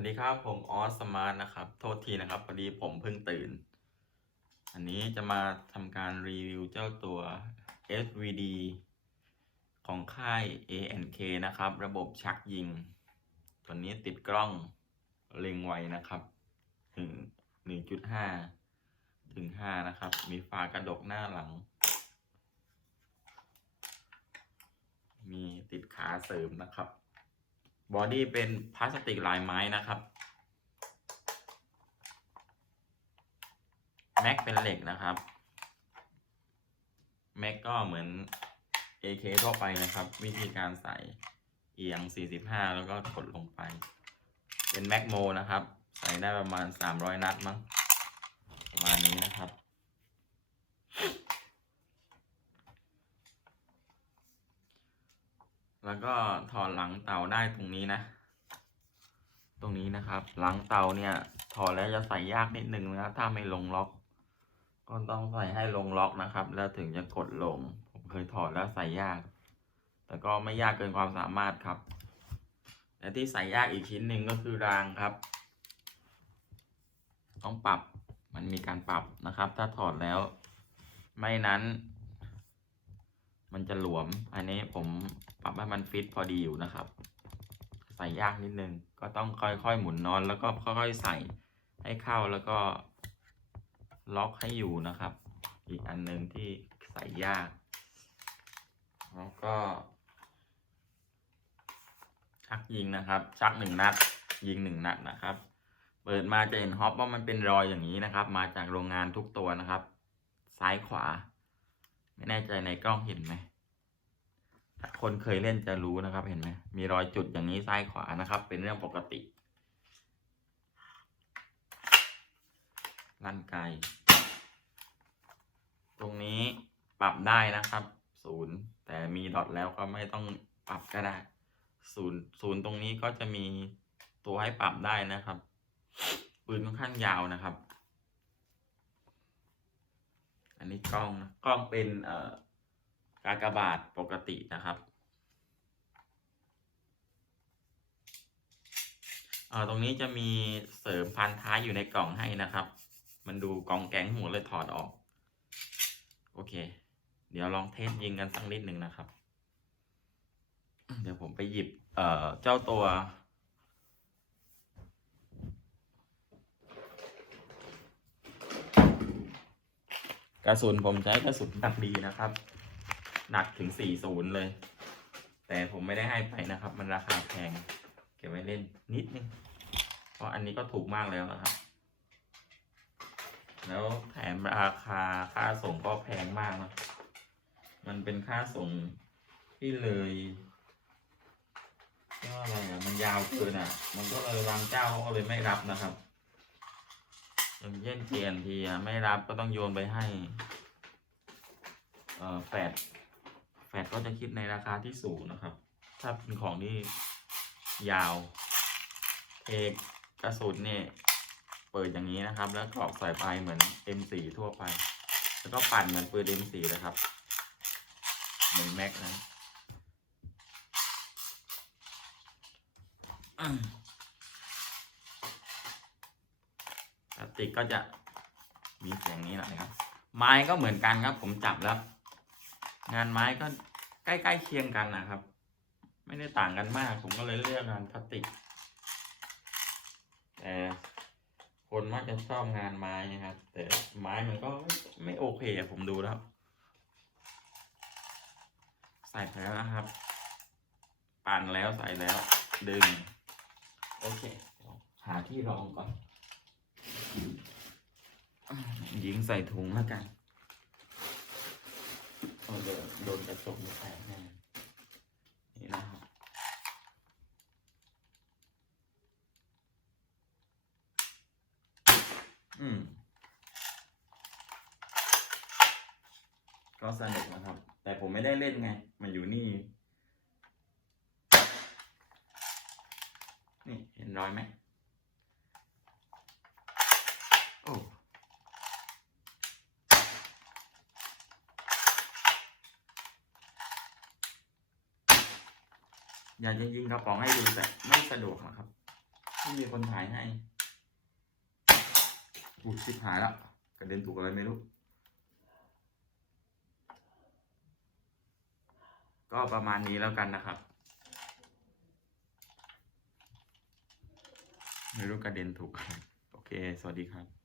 วัสดีครับผมออสสมาร์ทนะครับ โทษทีนะครับพอดีผมเพิ่งตื่น อันนี้จะมาทำการรีวิวเจ้าตัว SVD ของค่าย ANK นะครับ ระบบชักยิง ตัวนี้ติดกล้องเล็งไวนะครับถึง1.5 ถึง 5 นะครับ มีฝากระดกหน้าหลัง มีติดขาเสริมนะครับ บอดี้เป็นพลาสติกลายไม้นะครับแม็กเป็นเหล็กนะครับแม็กก็เหมือน AK ทั่วไปนะครับ วิธีการใส่เอียง 45 แล้วก็กดลงไป เป็นแม็กโมนะครับ ใส่ได้ประมาณ 300 นัดมั้งประมาณนี้นะครับ แล้วก็ถอดหลังเตาได้ตรงนี้นะ ตรงนี้นะครับ หลังเตาเนี่ย ถอดแล้วจะใส่ยากนิดนึงนะถ้าไม่ลงล็อก ก็ต้องใส่ให้ลงล็อกนะครับ แล้วถึงจะกดลง ผมเคยถอดแล้วใส่ยาก แต่ก็ไม่ยากเกินความสามารถครับ และที่ใส่ยากอีกชิ้นหนึ่งก็คือรางครับ ต้องปรับมันมีการปรับนะครับ ถ้าถอดแล้ว ไม่นั้น มันจะหลวม อันนี้ผมปรับให้มันฟิตพอดีอยู่นะครับ ใส่ยากนิดนึง ก็ต้องค่อยๆหมุนนอนแล้วก็ค่อยๆใส่ให้เข้าแล้วก็ล็อกให้อยู่นะครับ อีกอันหนึ่งที่ใส่ยาก แล้วก็ ชักยิงนะครับ ชักหนึ่งนัด ยิงหนึ่งนัดนะครับ เปิดมาจะเห็นฮอปว่ามันเป็นรอยอย่างนี้นะครับ มาจากโรงงานทุกตัวนะครับ ซ้ายขวา ไม่แน่ใจในกล้องเห็นไหมถ้าคนเคยเล่นจะรู้นะครับ เห็นไหมมีรอยจุดอย่างนี้ซ้ายขวานะครับ เป็นเรื่องปกติลั่นไกตรงนี้ปรับได้นะครับศูนย์แต่มีดอทแล้วก็ไม่ต้องปรับก็ได้ศูนย์ศูนย์ตรงนี้ก็จะมีตัวให้ปรับได้นะครับปืนค่อนข้างยาวนะครับ อั นี้กล้องนะกล้องเป็นเอ่อกากบาทปกตินะครับเอ่อตรงนี้จะมีเสริมพันท้ายอยู่ในกล่องให้นะครับ มันดูกองแก๊งหัวเลยถอดออก โอเค เดี๋ยวลองเทสยิงกันสักนิดหนึ่งนะครับ เดี๋ยวผมไปหยิบเอ่อเจ้าตัว กระสุนผมใช้กระสุนดักดีนะครับ หนักถึง40เลย แต่ผมไม่ได้ให้ไปนะครับ มันราคาแพง เก็บไว้เล่นนิดนึง เพราะอันนี้ก็ถูกมากแล้วนะครับ แล้วแถมราคาค่าส่งก็แพงมากนะ มันเป็นค่าส่งที่เลยก็อะไรอะมันยาวเกินอะ มันก็เลยบางเจ้าเขาก็เลยไม่รับนะครับ อย่างเช่น TNT อะไม่รับก็ต้องโยนไปให้ เอ่อแฟดแฟดก็จะคิดในราคาที่สูงนะครับ ถ้าเป็นของที่ยาว เอกกระสุนเนี่ยเปิดอย่างนี้นะครับ แล้วกรอกใส่ไปเหมือน M4 ทั่วไป แล้วก็ปั่นเหมือนปืน M4 เลยครับ เหมือนแม็กนะอืม พลาส ติกก็จะมีเสียงนี้หน่อยครับ ไม้ก็เหมือนกันครับ ผมจับแล้ว งานไม้ก็ใกล้ๆเคียงกันนะครับ ไม่ได้ต่างกันมาก ผมก็เลยเลือกงานพลาสติกแต่คนมักจะชอบงานไม้นะครับ แต่ไม้มันก็ไม่โอเคผมดูแล้ว ใส่ไปแล้วนะครับ ปั่นแล้วใส่แล้วดึง โอเค หาที่รองก่อน ยิงใส่ถุงแล้วกันโอ้โดนโดนกระจกไม่แตกแน่นี่นะครับอืม ก็สนุกนะครับ แต่ผมไม่ได้เล่นไง มันอยู่นี่ นี่เห็นรอยไหม อยากจะยิงกระป๋องให้ดูแต่ไม่สะดวกนะครับไม่มีคนถ่ายให้อุ้ยชิบหายแล้วกระเด็นถูกอะไรไม่รู้ ก็ประมาณนี้แล้วกันนะครับ ไม่รู้กระเด็นถูกอะไรโอเค สวัสดีครับ